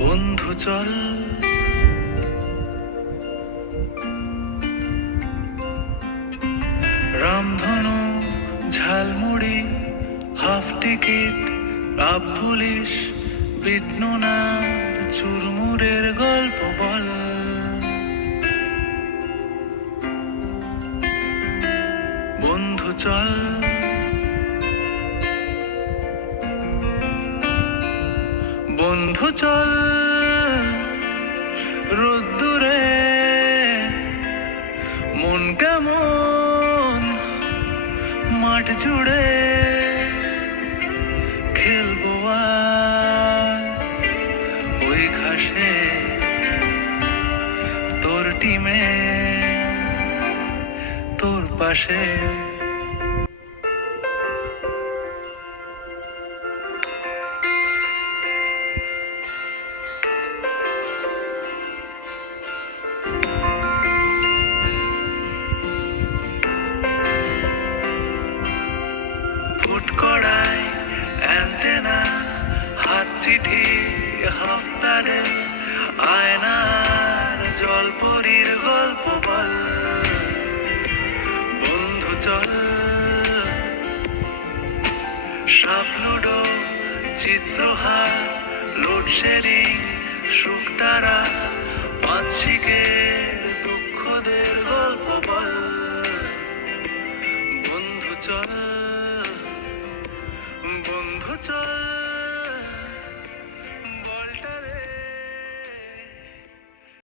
বন্ধু চল রামধনু ঝালমুড়ি হাফ টিকিট আপ পুলিশ বিটনুনার চুরমুরের গল্প বল। বন্ধু চল বন্ধু চল রোদ্দুরে মন কেমন মাঠ জুড়ে খেলবো আজ ওই ঘাসে তোর টিমে তোর পাশে। কড়াই অ্যান্টেনা হাত চিঠি হাফতারে আয়নার জলপরীর গল্প বল। বন্ধু চল সাপ লুডো চিত্রহার লোডশেডিং শুকতারা পাঁচ শিখে